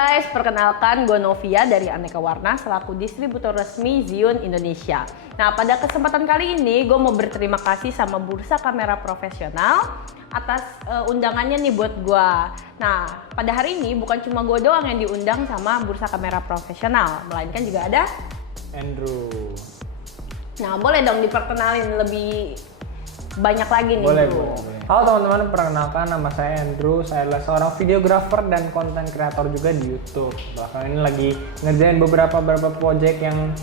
guys, perkenalkan gue Novia dari Aneka Warna selaku distributor resmi Zhiyun Indonesia. Nah, pada kesempatan kali ini gue mau berterima kasih sama Bursa Kamera Profesional atas undangannya nih buat gue. Nah, pada hari ini bukan cuma gue doang yang diundang sama Bursa Kamera Profesional, melainkan juga ada Andrew. Nah, boleh dong diperkenalin lebih banyak lagi nih. Boleh. Halo teman-teman, perkenalkan nama saya Andrew. Saya adalah seorang videographer dan konten kreator juga di YouTube. Bahkan ini lagi ngerjain beberapa project yang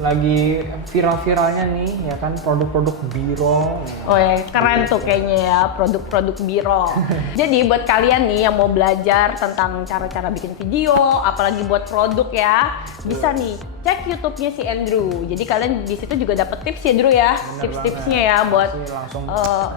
lagi viral-viralnya nih, ya kan, produk-produk biro. Oh ya, keren tuh kayaknya ya, produk-produk biro. Jadi buat kalian nih yang mau belajar tentang cara-cara bikin video, apalagi buat produk ya, bisa nih cek YouTube-nya si Andrew. Jadi kalian di situ juga dapet tips ya, Drew ya, tips-tipsnya ya buat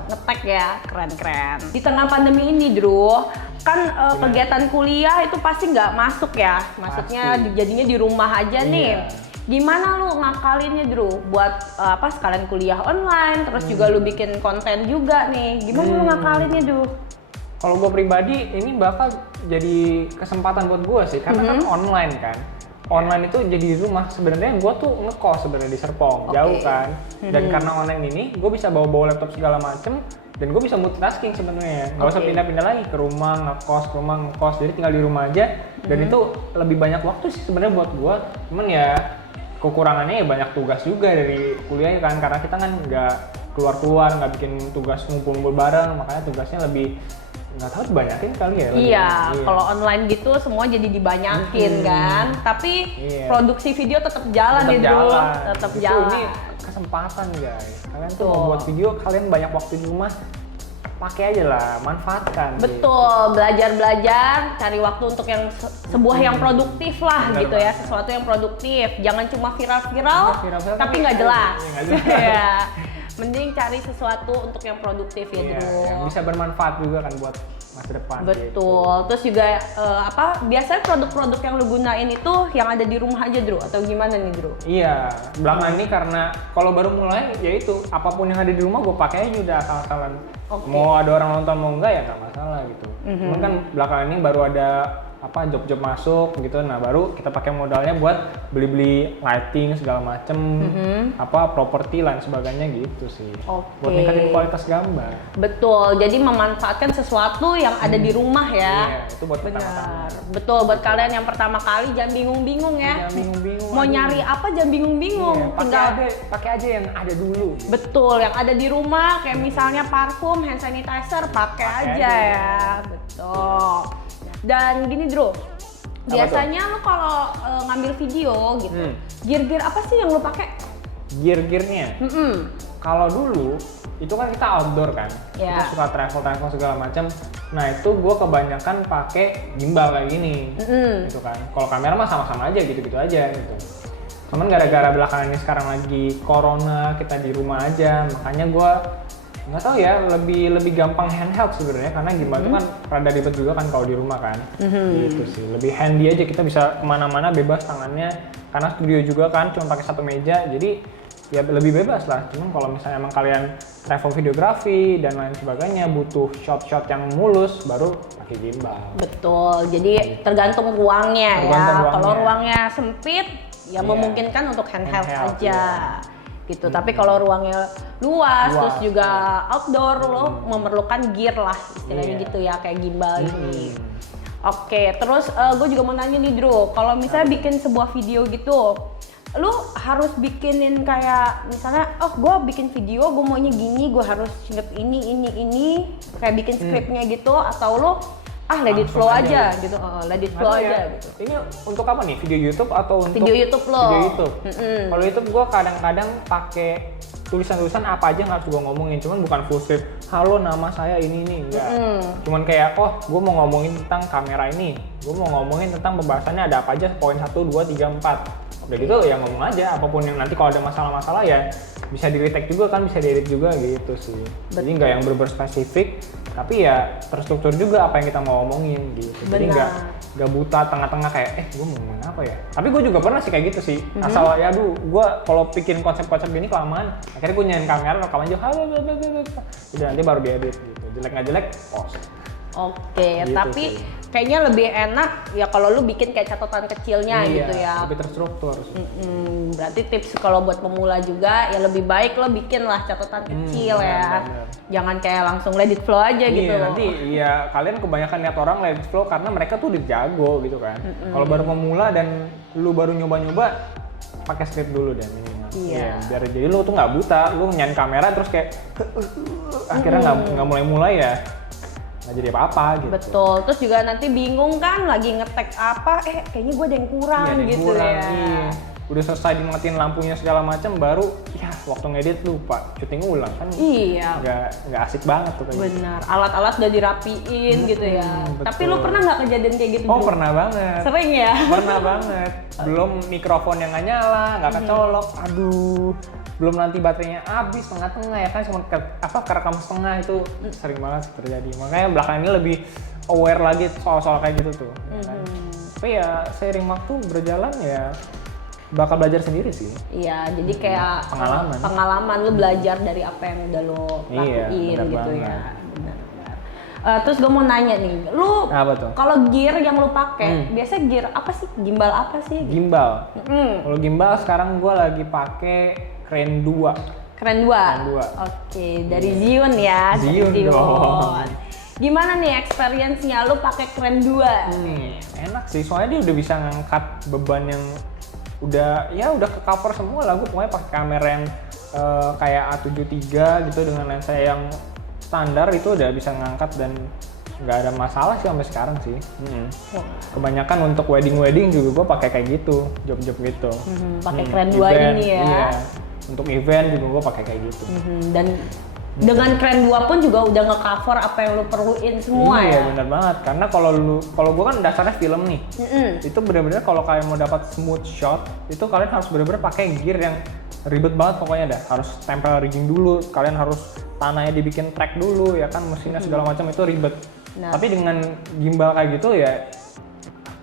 nge-tag ya, keren-keren. Di tengah pandemi ini, Drew, kan kegiatan kuliah itu pasti nggak masuk ya, maksudnya jadinya di rumah aja nih. Gimana lu ngakalinnya, Drew, buat sekalian kuliah online, terus juga lu bikin konten juga nih. Gimana lu ngakalinnya, Drew? Kalau gue pribadi, ini bakal jadi kesempatan buat gue sih, karena kan online kan. Online itu jadi di rumah. Sebenarnya gue tuh ngekos sebenarnya di Serpong, jauh kan. Dan karena online ini, gue bisa bawa laptop segala macem, dan gue bisa multitasking sebenarnya. Gak usah pindah-pindah lagi ke rumah ngekos. Jadi tinggal di rumah aja. Dan itu lebih banyak waktu sih sebenarnya buat gue. Cuman ya kekurangannya ya banyak tugas juga dari kuliah kan, karena kita kan nggak keluar, nggak bikin tugas ngumpul-ngumpul bareng, makanya tugasnya lebih nggak tahu dibanyakin kali ya. Iya, kalau online gitu semua jadi dibanyakin kan, tapi produksi video tetap jalan ya, Drew, tetap jalan. Ini kesempatan guys, kalian tuh mau buat video, kalian banyak waktu di rumah, pakai aja lah, manfaatkan. Betul, belajar, cari waktu untuk yang sebuah yang produktif lah. Bener gitu ya, sesuatu yang produktif. Jangan cuma viral-viral tapi nggak jelas. Ya, mending cari sesuatu untuk yang produktif ya, Drew. Yang bisa bermanfaat juga kan buat masa depan. Betul. Terus juga biasanya produk-produk yang lu gunain itu yang ada di rumah aja, Drew, atau gimana nih, Drew? Iya, belakangan ini karena kalau baru mulai ya itu apapun yang ada di rumah gue pakai aja udah asal-asalan. Mau ada orang nonton mau enggak ya nggak masalah gitu. Cuman kan belakangan ini baru ada job-job masuk gitu, nah baru kita pakai modalnya buat beli lighting segala macem, properti lain sebagainya gitu sih. Buat ningkatin kualitas gambar. Betul, jadi memanfaatkan sesuatu yang ada di rumah ya. Iya, itu buat pertama-tama. Betul, buat kalian yang pertama kali jangan bingung-bingung ya. Jangan bingung-bingung. Mau nyari apa jangan bingung-bingung. Pakai aja yang ada dulu. Betul, yang ada di rumah kayak misalnya parfum, hand sanitizer, pakai aja ya. Betul. Dan gini, Drew, biasanya lo kalau ngambil video gitu, gear apa sih yang lo pakai? Gear-gearnya? Kalau dulu itu kan kita outdoor kan, kita suka travel segala macam. Nah itu gue kebanyakan pakai gimbal kayak gini, gitu kan. Kalau kamera mah sama-sama aja, gitu-gitu aja gitu. Cuman gara-gara belakangan ini sekarang lagi corona, kita di rumah aja, makanya gue nggak tahu ya, lebih gampang handheld sebenarnya, karena gimbal itu kan rada ribet juga kan kalau di rumah kan. Gitu sih, lebih handy aja, kita bisa kemana-mana bebas tangannya, karena studio juga kan cuma pakai satu meja, jadi ya lebih bebas lah. Cuman kalau misalnya emang kalian travel videografi dan lain sebagainya butuh shot-shot yang mulus, baru pakai gimbal. Betul, jadi tergantung ruangnya ya. Kalau ruangnya sempit ya memungkinkan untuk handheld aja. Gitu. Tapi kalau ruangnya luas terus juga outdoor, lo memerlukan gear lah istilahnya gitu ya, kayak gimbal ini. Oke, terus gue juga mau nanya nih, Drew, kalau misalnya bikin sebuah video gitu, lu harus bikinin kayak misalnya, gue bikin video, gue maunya gini, gue harus inget ini, kayak bikin skripnya gitu, atau lu let it flow aja gitu, let it flow aja gitu. Ini untuk apa nih? Video YouTube atau untuk video YouTube lo? Video YouTube. Kalau YouTube gue kadang-kadang pakai tulisan-tulisan apa aja yang harus gue ngomongin, cuman bukan full script. Halo, nama saya ini enggak. Cuman kayak gue mau ngomongin tentang kamera ini, gue mau ngomongin tentang pembahasannya ada apa aja, poin 1, 2, 3, 4. Udah gitu ya ngomong aja, apapun yang nanti kalau ada masalah-masalah ya bisa di-retake juga kan, bisa di-edit juga gitu sih. Jadi nggak yang bener-bener spesifik, tapi ya terstruktur juga apa yang kita mau omongin gitu. Jadi nggak buta tengah-tengah kayak gue mau ngomongin apa ya. Tapi gue juga pernah sih kayak gitu sih. Asal ya gue kalau bikin konsep-konsep gini kelamaan, akhirnya gue nyalain kamera, rekam aja, udah nanti baru diedit gitu. Jelek nggak jelek, post. Oke, Gitu tapi sih. kayaknya lebih enak ya kalau lu bikin kayak catatan kecilnya Iya, gitu ya. lebih terstruktur sih. Berarti tips kalau buat pemula juga ya lebih baik lo bikin lah catatan kecil ya. benar. Jangan kayak langsung let it flow aja gitu. Iya, nanti ya kalian kebanyakan lihat orang let it flow karena mereka tuh udah jago gitu kan. Kalau baru pemula dan lu baru nyoba-nyoba, pakai script dulu deh minimal. Iya. Biar jadi lu tuh nggak buta, lu nyanyi kamera terus kayak akhirnya nggak mulai-mulai ya. Nggak jadi apa-apa gitu. Betul, terus juga nanti bingung kan lagi ngetek apa, kayaknya gue ada yang kurang Iya, ada yang gitu kurang, ya. iya. Udah selesai dimatiin lampunya segala macam, baru ya waktu ngedit lupa syuting ulang kan. Iya. Nggak asik banget tuh kayak gitu. Benar, alat-alat udah dirapiin gitu ya. betul. Tapi lu pernah nggak kejadian kayak gitu? Oh Bro? pernah banget. Sering ya? Pernah banget. Belum mikrofon yang nggak nyala, nggak kecolok. Aduh. Belum nanti baterainya habis tengah-tengah ya kan, cuma kerekam setengah, itu sering banget terjadi. Makanya belakangan ini lebih aware lagi soal-soal kayak gitu tuh. Ya kan? Tapi ya seiring waktu berjalan ya bakal belajar sendiri sih. Iya, jadi kayak Pengalaman. lu belajar dari apa yang udah lo Iya, lakuin benar gitu banget. ya. Benar. Terus gue mau nanya nih, lu Apa tuh? kalau gear yang lu pakai, biasanya gear apa sih? Gimbal apa sih? Gimbal. Kalau gimbal sekarang gue lagi pakai Crane 2. Keren dua. Keren dua. Oke, dari Zion ya. dari Zion dong. Gimana nih experience-nya lu pakai Keren 2? Enak sih, soalnya dia udah bisa ngangkat beban yang udah ke cover semua lah. Gue pokoknya pakai kamera yang kayak A73 gitu dengan lensa yang standar, itu udah bisa ngangkat dan nggak ada masalah sih sampai sekarang sih. Kebanyakan untuk wedding juga gue pakai kayak gitu, job-job gitu. Pakai Keren 2 Event, ini ya. Iya. Untuk event juga gue pakai kayak gitu. Dan dengan Keren 2 pun juga udah nge-cover apa yang lu perluin semua Iya, ya. bener banget. Karena kalau gue kan dasarnya film nih, itu bener-bener kalau kalian mau dapat smooth shot, itu kalian harus bener-bener pakai gear yang ribet banget pokoknya dah. Harus tempel rigging dulu, kalian harus tanahnya dibikin track dulu ya kan, mesinnya segala macam itu ribet. Nah. Tapi dengan gimbal kayak gitu ya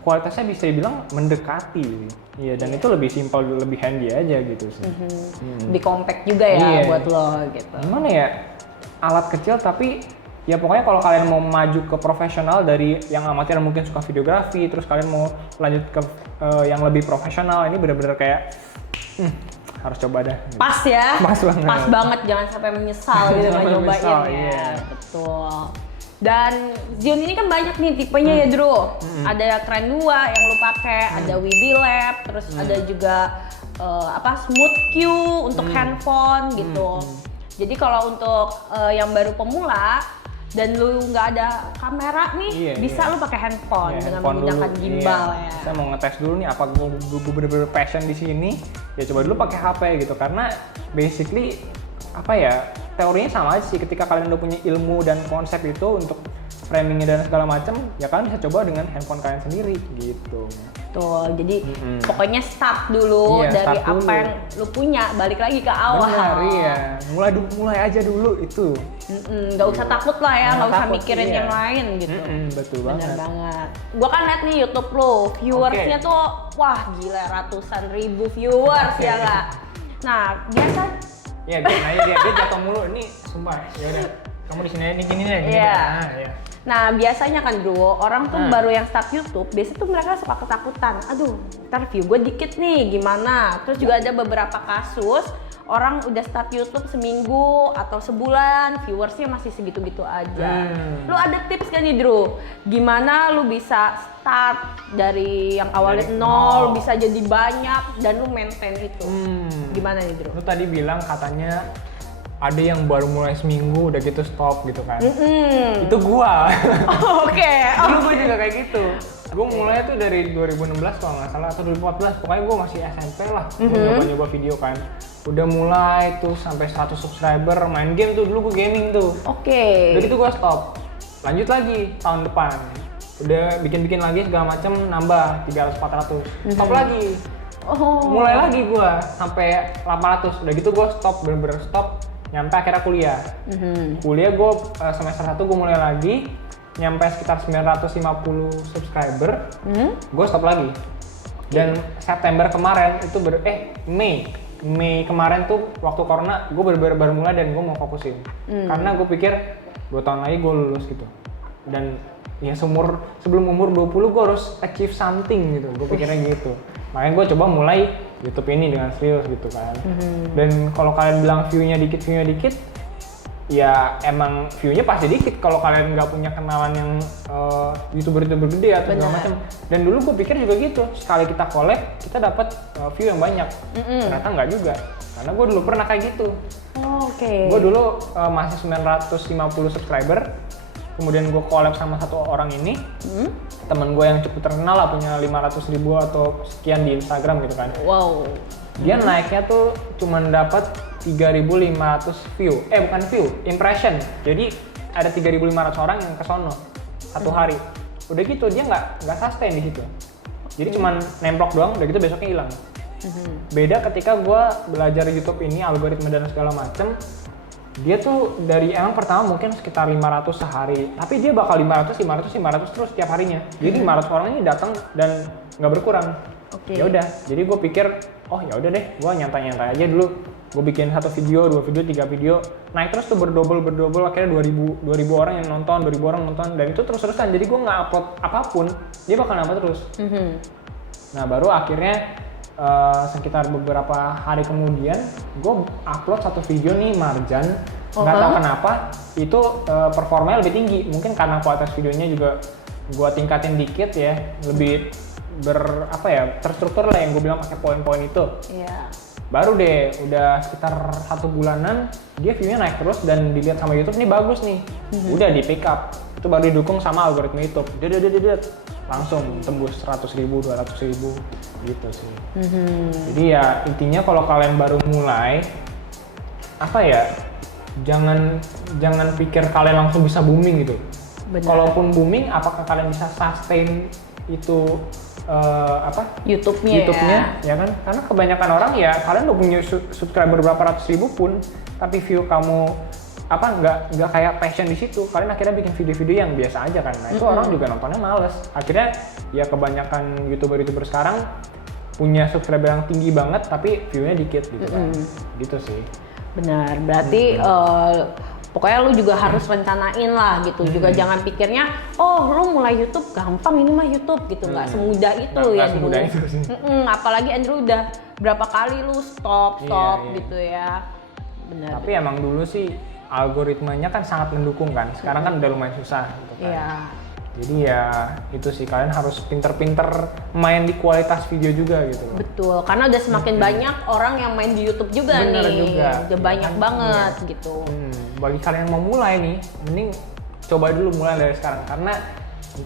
kualitasnya bisa dibilang mendekati. Iya, dan itu lebih simpel, lebih handy aja gitu sih. Lebih compact juga ya Iya. buat lo gitu. Gimana ya, alat kecil tapi ya pokoknya kalau kalian mau maju ke profesional dari yang amatir mungkin suka videografi, terus kalian mau lanjut ke yang lebih profesional, ini bener-bener kayak harus coba dah. Pas ya? Pas banget. Pas banget, jangan sampai menyesal gitu Jangan nggak nyobain menyesal, ya. iya. Betul. Dan Zion ini kan banyak nih tipenya ya Drew. Ada Keren 2 yang lu pakai, ada Wibi Lab, terus ada juga Smooth Q untuk handphone gitu. Jadi kalau untuk yang baru pemula dan lu nggak ada kamera nih, bisa lu pakai handphone dengan menggunakan gimbal ya. Saya mau ngetes dulu nih apa gue bener-bener passion di sini, ya coba dulu pakai HP gitu, karena basically teorinya sama aja sih. Ketika kalian udah punya ilmu dan konsep itu untuk framingnya dan segala macam, ya kalian bisa coba dengan handphone kalian sendiri gitu. Tuh, jadi pokoknya start dulu dari start apa dulu. yang lu punya, balik lagi ke awal. Benar, iya. Mulai aja dulu itu. Nggak usah takut lah ya, nggak usah takut, mikirin iya. yang lain gitu. Betul Bener banget. banget. Gua kan liat nih YouTube lu, viewersnya tuh wah gila, ratusan ribu viewers ya nggak? Nah, biasa Iya, dia jatuh mulu. Ini sumpah, ya udah. Kamu di sini aja nih gini deh. Iya. Iya. Nah, biasanya kan Bro, orang tuh baru yang start YouTube, biasanya tuh mereka suka ketakutan. Aduh, ntar view gue dikit nih, gimana? Terus juga ada beberapa kasus, orang udah start YouTube seminggu atau sebulan, viewersnya masih segitu-gitu aja. Lu ada tips gak nih Drew? Gimana lu bisa start dari yang awalnya Dari nol, nol. bisa jadi banyak, dan lu maintain itu? Gimana nih Drew? Lu tadi bilang katanya ada yang baru mulai seminggu udah gitu stop gitu kan. Itu gua. Oke. Dulu gua juga kayak gitu. Gua mulai tuh dari 2016 kalau nggak salah atau 2014, pokoknya gua masih SMP lah. Gua nyoba-nyoba video kan. Udah mulai tuh sampai 100 subscriber, main game tuh, dulu gua gaming tuh. Oke. Udah gitu gua stop. Lanjut lagi tahun depan. Udah bikin-bikin lagi segala macem, nambah 300-400. Stop lagi. Oh. Mulai lagi gua sampai 800. Udah gitu gua stop, bener-bener stop. Nyampe akhirnya kuliah. Kuliah gue semester 1 gue mulai lagi, nyampe sekitar 950 subscriber, gue stop lagi. Dan September kemarin itu Mei kemarin tuh waktu corona gue baru mulai dan gue mau fokusin. Karena gue pikir 2 tahun lagi gue lulus gitu. dan ya sebelum umur 20 gue harus achieve something gitu, gue pikirnya gitu. Makanya gue coba mulai YouTube ini dengan serius gitu kan. Dan kalau kalian bilang view-nya dikit, ya emang view-nya pasti dikit kalau kalian nggak punya kenalan yang YouTuber gede atau segala macam. Dan dulu gue pikir juga gitu, sekali kita collab kita dapat view yang banyak. Ternyata nggak juga, karena gue dulu pernah kayak gitu. Gue dulu masih 950 subscriber, kemudian gue collab sama satu orang ini, temen gue yang cukup terkenal lah, punya 500.000 atau sekian di Instagram gitu kan. Dia naiknya tuh cuman dapat 3.500 view, bukan view, impression. Jadi ada 3.500 orang yang kesono satu hari. Udah gitu dia nggak sustain di situ. Jadi cuman nemplok doang, udah gitu besoknya hilang. Beda ketika gue belajar YouTube ini, algoritma dan segala macem. Dia tuh dari emang pertama mungkin sekitar 500 sehari, tapi dia bakal 500 terus setiap harinya. Jadi 500 orang ini datang dan nggak berkurang. Ya udah, jadi gue pikir, oh ya udah deh, gue nyantai aja dulu. Gue bikin 1 video, 2 video, 3 video, naik terus tuh berdobel, akhirnya 2000 orang yang nonton, 2000 orang nonton, dan itu terus-terusan. Jadi gue nggak upload apapun, dia bakal nambah terus. Nah baru akhirnya sekitar beberapa hari kemudian, gue upload 1 video nih Marjan. Nggak tahu kenapa itu performanya lebih tinggi. Mungkin karena kualitas videonya juga gue tingkatin dikit ya, lebih terstruktur lah, yang gue bilang pakai poin-poin itu. Baru deh udah sekitar 1 bulanan dia view-nya naik terus dan dilihat sama YouTube nih bagus nih. Udah di pick up, itu baru didukung sama algoritma YouTube. Langsung tembus 100.000, 200.000 gitu sih. Jadi ya intinya kalau kalian baru mulai, jangan pikir kalian langsung bisa booming gitu. Kalaupun booming, apakah kalian bisa sustain itu YouTube-nya ya kan? Karena kebanyakan orang ya kalian udah punya subscriber berapa ratus ribu pun, tapi view kamu nggak kayak passion di situ, kalian akhirnya bikin video-video yang biasa aja kan. Nah itu orang juga nontonnya males. Akhirnya ya kebanyakan youtuber sekarang punya subscriber yang tinggi banget tapi view-nya dikit gitu kan. Gitu sih. Benar, berarti pokoknya lu juga harus rencanain lah gitu. Juga jangan pikirnya, oh lu mulai YouTube gampang, ini mah YouTube gitu. Nggak semudah itu ya dulu. Semudah itu sih. Apalagi Andrew udah berapa kali lu stop gitu ya. Benar. Tapi emang dulu sih algoritmanya kan sangat mendukung kan. Sekarang kan udah lumayan susah gitu kan. Jadi ya itu sih, kalian harus pinter-pinter main di kualitas video juga gitu. Betul, karena udah semakin banyak orang yang main di YouTube juga. Bener juga. Udah banyak banget gitu. Bagi kalian yang mau mulai nih, mending coba dulu mulai dari sekarang, karena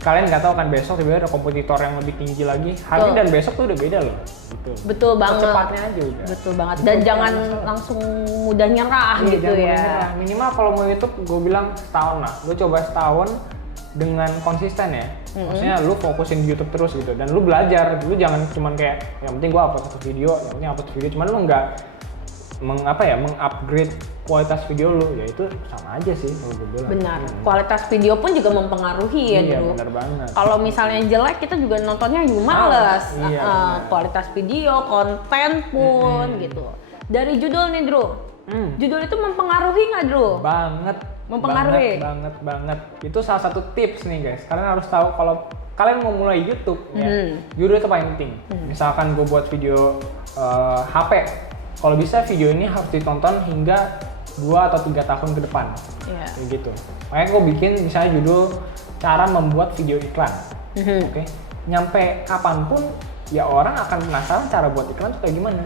kalian nggak tahu kan besok tiba-tiba ada kompetitor yang lebih tinggi lagi. Hari dan besok tuh udah beda loh. Gitu. Betul banget. Secepatnya aja udah. Betul banget. Dan jangan langsung mudah nyerah gitu ya. Minimal kalau mau YouTube, gue bilang setahun lah. Lu coba setahun dengan konsisten ya. Maksudnya lu fokusin di YouTube terus gitu, dan lu belajar. Lu jangan cuman kayak yang penting gue upload satu video, cuman lu nggak mengupgrade kualitas video lu, ya itu sama aja sih kalau gue bilang. Benar, kualitas video pun juga mempengaruhi ya. Iya, benar banget. Kalau misalnya jelek, kita juga nontonnya juga males. Kualitas video, konten pun gitu. Dari judul nih Drew, judul itu mempengaruhi nggak Drew? Banget. Mempengaruhi? Banget. Itu salah satu tips nih guys, kalian harus tahu kalau kalian mau mulai YouTube ya, judul itu paling penting. Misalkan gue buat video HP, kalau bisa video ini harus ditonton hingga 2 atau 3 tahun ke depan. Kayak gitu. Makanya gue bikin misalnya judul cara membuat video iklan. Oke. Nyampe kapanpun ya orang akan penasaran cara buat iklan itu kayak gimana.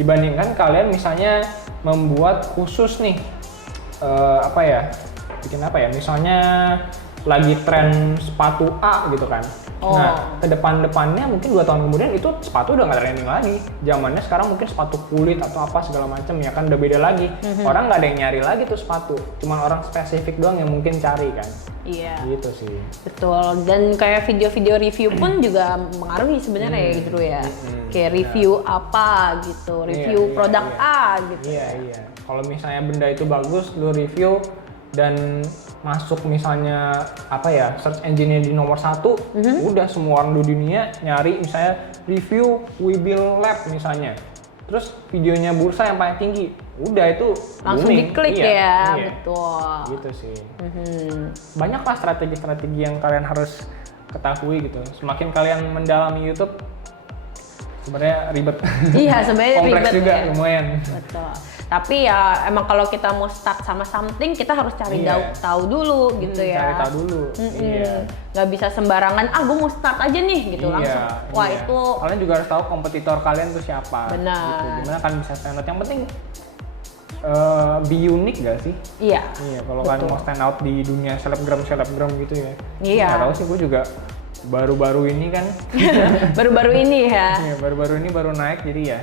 Dibandingkan kalian misalnya membuat khusus nih bikin misalnya lagi tren sepatu A gitu kan. Nah, ke depannya mungkin 2 tahun kemudian itu sepatu udah nggak trending lagi. Zamannya sekarang mungkin sepatu kulit atau apa segala macam ya kan, udah beda lagi. Orang nggak ada yang nyari lagi tuh sepatu, cuman orang spesifik doang yang mungkin cari kan. Iya. Gitu sih. Betul. Dan kayak video-video review pun juga mengaruhi sebenarnya ya gitu ya. Kayak review apa gitu, review produk A gitu. Iya. Kalau misalnya benda itu bagus, lu review dan masuk misalnya search engine-nya di nomor 1, udah semua orang di dunia nyari misalnya review Webuild Lab misalnya. terus videonya bursa yang paling tinggi, udah itu langsung booming. diklik iya. betul. Gitu sih. Banyak lah strategi-strategi yang kalian harus ketahui gitu. Semakin kalian mendalami YouTube, sebenarnya ribet. Iya, sebenarnya kompleks ribet juga, ya. lumayan. Betul. Tapi ya emang kalau kita mau start sama something, kita harus cari tahu dulu gitu ya. Cari tahu dulu. Iya. Nggak bisa sembarangan, gue mau start aja nih gitu langsung. Wah itu. Kalian juga harus tahu kompetitor kalian tuh siapa. Benar. Gitu. Gimana kalian bisa stand out? Yang penting be unique gak sih? Iya. Iya. Kalau kalian mau stand out di dunia selebgram gitu ya. Iya. Nggak tahu sih, gue juga baru-baru ini kan. baru-baru ini ya. Iya, baru-baru ini baru naik, jadi ya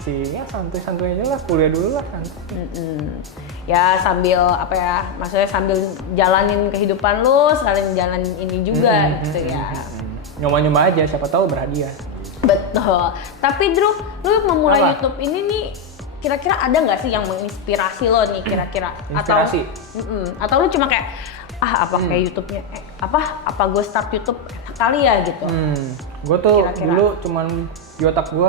masih ya santuy-santuy aja lah, kuliah dulu lah santuy. Ya sambil apa ya, maksudnya sambil jalanin kehidupan lu, sekalian jalanin ini juga gitu ya. Nyoba-nyoba aja, siapa tahu berhadiah. Betul. Tapi Drew, lu memulai Apa? YouTube ini nih, kira-kira ada nggak sih yang menginspirasi lo nih kira-kira? Inspirasi? Atau lu cuma kayak apa kayak YouTube-nya apa gue start YouTube enak kali ya gitu. Gue tuh Kira-kira. dulu cuman di otak gue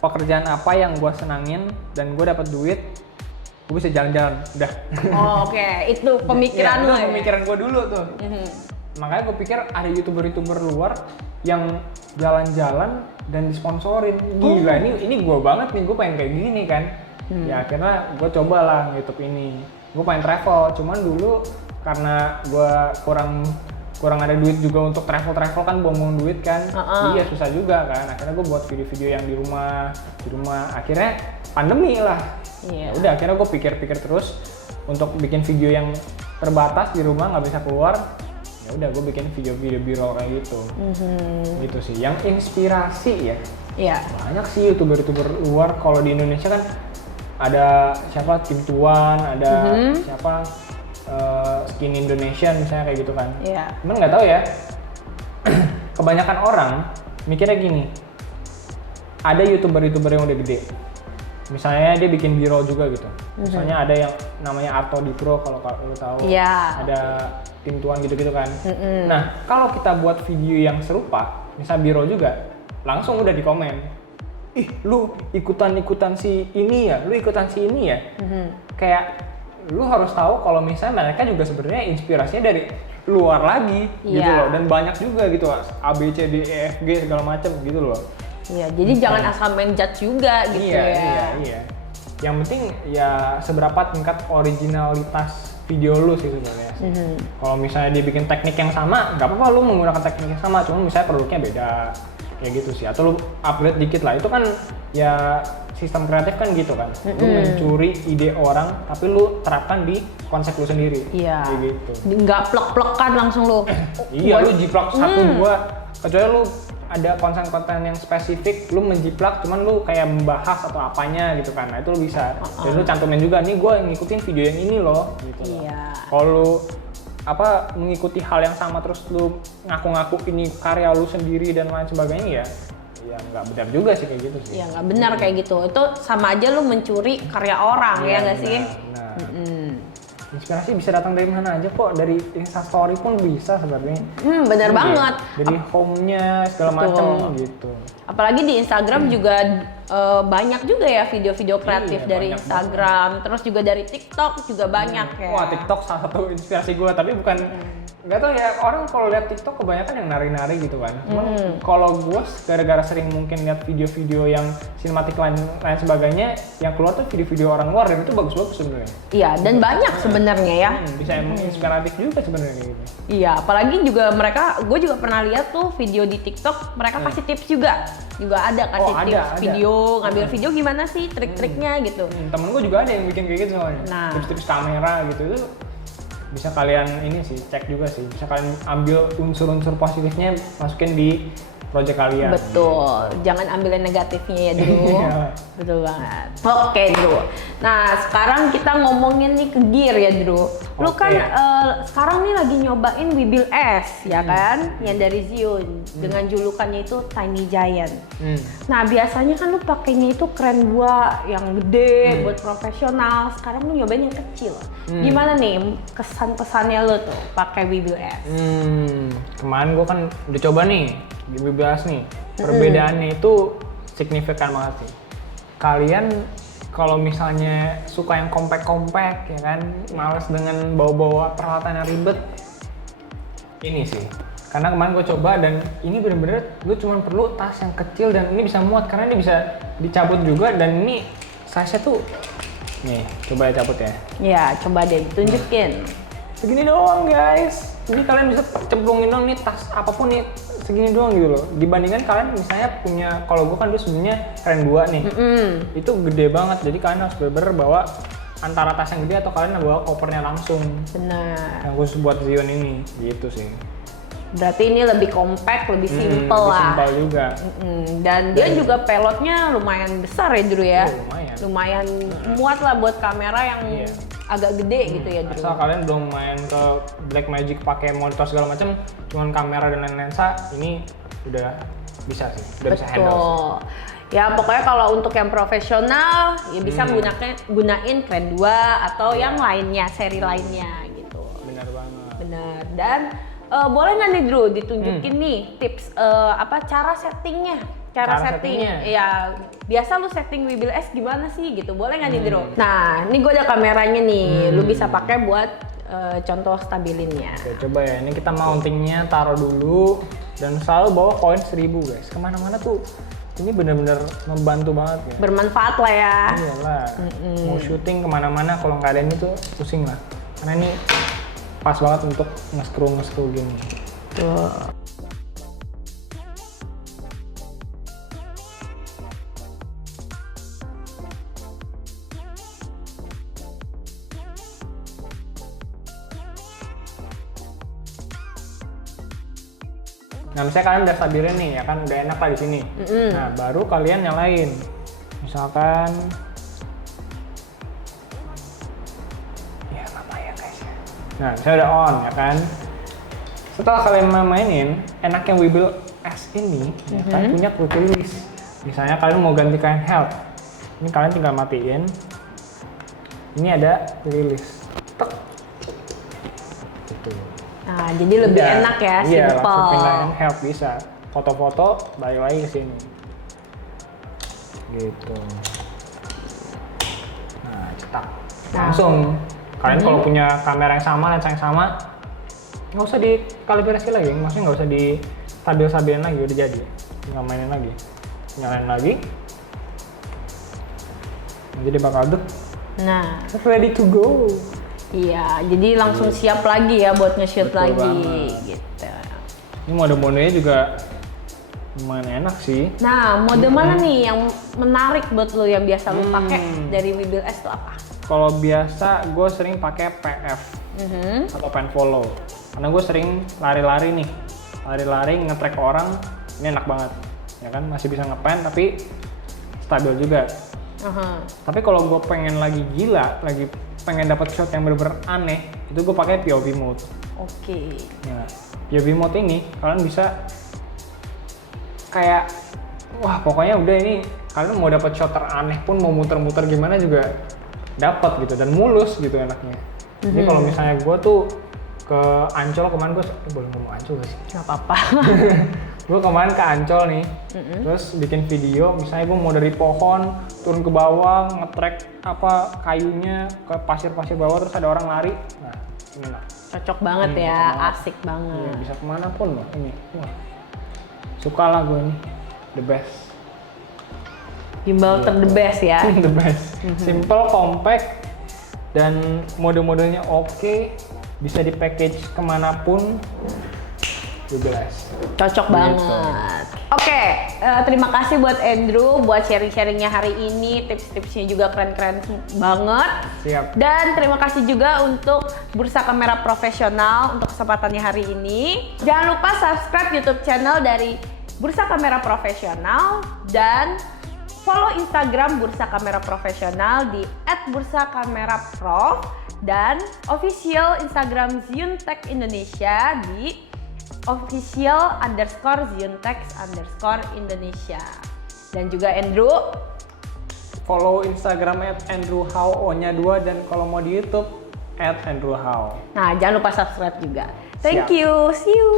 pekerjaan apa yang gue senangin dan gue dapat duit, gue bisa jalan-jalan, udah. Oh, oke. Itu pemikiran Iya, lo itu ya. pemikiran gue dulu tuh. Makanya gue pikir ada youtuber luar yang jalan-jalan dan disponsorin. Gila, ini gue banget nih, gue pengen kayak gini kan. Ya akhirnya gue cobalah YouTube ini. Gue pengen travel, cuman dulu karena gue kurang ada duit juga untuk travel kan, buang duit kan. Iya susah juga kan. Akhirnya gue buat video-video yang di rumah. Akhirnya pandemi lah. Iya. Udah akhirnya gue pikir-pikir terus untuk bikin video yang terbatas di rumah, nggak bisa keluar. Ya udah gue bikin video-video viral kayak gitu. Gitu sih. Yang inspirasi ya. Iya. Banyak sih youtuber luar. Kalau di Indonesia kan ada siapa, Tim Tuan, ada siapa, Skin Indonesia misalnya kayak gitu kan. Iya. Cuman nggak tahu ya, kebanyakan orang mikirnya gini, ada youtuber yang udah gede, misalnya dia bikin viral juga gitu. Misalnya ada yang namanya Arto Dipro, kalau lo tahu. Iya. Ada Tim Tuan gitu kan. Nah kalau kita buat video yang serupa, misal viral juga, langsung udah di komen, ih lu ikutan si ini ya, lu ikutan si ini ya. Kayak lu harus tahu kalau misalnya mereka juga sebenarnya inspirasinya dari luar lagi gitu loh, dan banyak juga gitu, A B C D E F G segala macam gitu loh. Iya, jadi jangan asal main judge juga gitu ya. Iya. Yang penting ya seberapa tingkat originalitas video lu sih sebenarnya. Kalau misalnya dia bikin teknik yang sama, nggak apa-apa lu menggunakan teknik yang sama, cuma misalnya produknya beda kayak gitu sih, atau lu upgrade dikit lah. Itu kan ya sistem kreatif kan gitu kan. Lu mencuri ide orang tapi lu terapkan di konsep lu sendiri. Iya. Kayak gitu. Nggak plek-plekan langsung lu. Iya, lu jiplak satu dua, kecuali lu ada konten-konten yang spesifik, lu menjiplak cuman lu kayak membahas atau apanya gitu kan. Nah itu lu bisa. Jadi lu cantumin juga, nih gue ngikutin video yang ini loh gitu. Iya. Kalau lu mengikuti hal yang sama terus lu ngaku-ngaku ini karya lu sendiri dan lain sebagainya, ya nggak benar juga sih kayak gitu sih. Iya, nggak benar kayak gitu. Itu sama aja lu mencuri karya orang, ya nggak sih? Benar. Inspirasi bisa datang dari mana aja kok, dari Instastory pun bisa sebenarnya. Benar banget. Dari home-nya segala macam gitu. Apalagi di Instagram juga banyak juga ya video-video kreatif dari Instagram, terus juga dari TikTok juga banyak ya. Wah, TikTok salah satu inspirasi gue, tapi bukan, nggak tahu ya, orang kalau lihat TikTok kebanyakan yang nari-nari gitu kan. Cuman kalau gue gara-gara sering mungkin lihat video-video yang sinematik lain sebagainya, yang keluar tuh video-video orang luar, dan itu bagus-bagus sebenarnya. Iya, dan banyak sebenarnya ya. Bisa emang inspiratif juga sebenarnya gitu. Iya, apalagi juga gue juga pernah lihat tuh video di TikTok, mereka kasih tips juga ada kasih tips ada. video, ngambil video gimana sih trik-triknya gitu. Temen gue juga ada yang bikin kayak gitu soalnya. Nah. Tips-tips kamera gitu, itu bisa kalian ini sih, cek juga sih. Bisa kalian ambil unsur-unsur positifnya, masukin di project kalian. Betul, jangan ambil yang negatifnya ya Drew. Betul banget. Oke Drew, nah sekarang kita ngomongin nih ke gear ya Drew. Lu kan sekarang nih lagi nyobain Weebill S ya kan, yang dari Zhiyun dengan julukannya itu Tiny Giant. Nah biasanya kan lu pakainya itu keren gua yang gede buat profesional, sekarang lu nyobain yang kecil. Gimana nih kesan-pesannya lu tuh pakai Weebill S? Kemarin gua kan udah coba nih di Weebill S nih, perbedaannya itu signifikan banget sih. kalian kalau misalnya suka yang compact ya kan, males dengan bawa-bawa peralatan yang ribet, ini sih. Karena kemarin gue coba dan ini bener-bener lu cuma perlu tas yang kecil dan ini bisa muat karena ini bisa dicabut juga dan ini size-nya tuh nih, coba ya cabut ya. Ya, coba deh tunjukin. Segini doang guys. Jadi kalian bisa cemplungin dong nih tas apapun nih segini doang gitu loh. Dibandingkan kalian misalnya punya, kalau gue kan dia sebenarnya Kren 2 nih. Itu gede banget. Jadi kalian harus bener-bener bawa antara tas yang gede atau kalian bawa kopernya langsung. Benar. Yang khusus buat Zion ini, gitu sih. Berarti ini lebih compact, lebih simple lah. Simple juga. Dan dia juga pelotnya lumayan besar ya Drew ya. Lumayan. Muat lah buat kamera yang agak gede gitu ya Drew. Asal kalian belum main ke Blackmagic pakai monitor segala macam, cuman kamera dan lensa, ini udah bisa sih, udah bisa handle sih. Ya pokoknya kalau untuk yang profesional ya bisa gunain Kren 2 atau yang lainnya, seri lainnya gitu. Benar banget. Benar. Dan boleh nggak nih Drew ditunjukin nih tips cara settingnya? Cara settingnya? Ya biasa lu setting Weebill S gimana sih gitu, boleh nggak nih Drew? Nah ini gue ada kameranya nih, lu bisa pakai buat contoh stabilinnya. Oke, coba ya, ini kita mountingnya taruh dulu dan selalu bawa koin 1000 guys, kemana-mana tuh. Ini benar-benar membantu banget ya. Bermanfaat lah ya. Iyalah, mau syuting kemana-mana kalau nggak ada ini tuh pusing lah. Karena ini pas banget untuk nge-screw gini. Tuh. Nah, misalnya kalian udah stabilin nih, ya kan udah enak lah di sini. Nah, baru kalian nyalain. Misalkan, ya lama ya guys. Nah, misalnya udah on ya kan. Setelah kalian mainin, enaknya Weebill S ini, ya kan punya quick release. Misalnya kalian mau ganti kain health, ini kalian tinggal matiin. Ini ada quick release. Tek. Gitu. Nah, jadi lebih enak ya, iya, simple. langsung pindahin health bisa. Foto-foto, balik lagi ke sini. Gitu. Nah, cetak. Langsung. Kalian kalau punya kamera yang sama, lensa yang sama, nggak usah dikalibrasi lagi. Maksudnya nggak usah di stabil-stabilin lagi, udah jadi. Tinggal mainin lagi. Nyalain lagi. Nah, jadi bakal Nah, ready to go. iya, jadi langsung siap lagi ya buat nge-shoot Betul lagi banget. gitu. Ini mode-modenya juga lumayan enak sih. Nah, mode mana nih yang menarik buat lo yang biasa lo pakai dari Weebill S itu apa? Kalau biasa gue sering pakai PF atau pen follow. Karena gue sering lari-lari nih. Lari-lari nge-track orang, ini enak banget. Ya kan, masih bisa nge-pen tapi stabil juga. Tapi kalau gue pengen lagi gila, lagi pengen dapat shot yang bener-bener aneh, itu gue pakai POV mode. Oke. Ya, POV mode ini kalian bisa kayak, wah pokoknya udah ini kalian mau dapat shot teraneh pun, mau muter-muter gimana juga dapat gitu dan mulus gitu enaknya. Jadi kalau misalnya gue tuh ke Ancol kemarin, gue boleh ngomong Ancol gak sih? Gak apa-apa. Gue kemarin ke Ancol nih, terus bikin video, misalnya gue mau dari pohon turun ke bawah, nge-track kayunya ke pasir-pasir bawah, terus ada orang lari. Nah, ini lah. Cocok banget ya, asik Iya, banget. bisa kemana pun loh ini. Wah, suka lah gue ini, the best. Gimbal the best ya. The best. Simple, compact, dan mode-modenya oke, bisa di package kemanapun. Cocok banget. Oke, terima kasih buat Andrew buat sharing-sharingnya hari ini, tips-tipsnya juga keren-keren banget. Siap. Dan terima kasih juga untuk Bursa Kamera Profesional untuk kesempatannya hari ini. Jangan lupa subscribe YouTube channel dari Bursa Kamera Profesional dan follow Instagram Bursa Kamera Profesional di @bursakameraprof dan official Instagram Ziontech Indonesia di official_Ziontech_Indonesia. Dan juga Andrew, follow Instagram @andrewhow_2 dan kalau mau di YouTube @andrewhow. nah jangan lupa subscribe juga. Thank Siap. you, see you.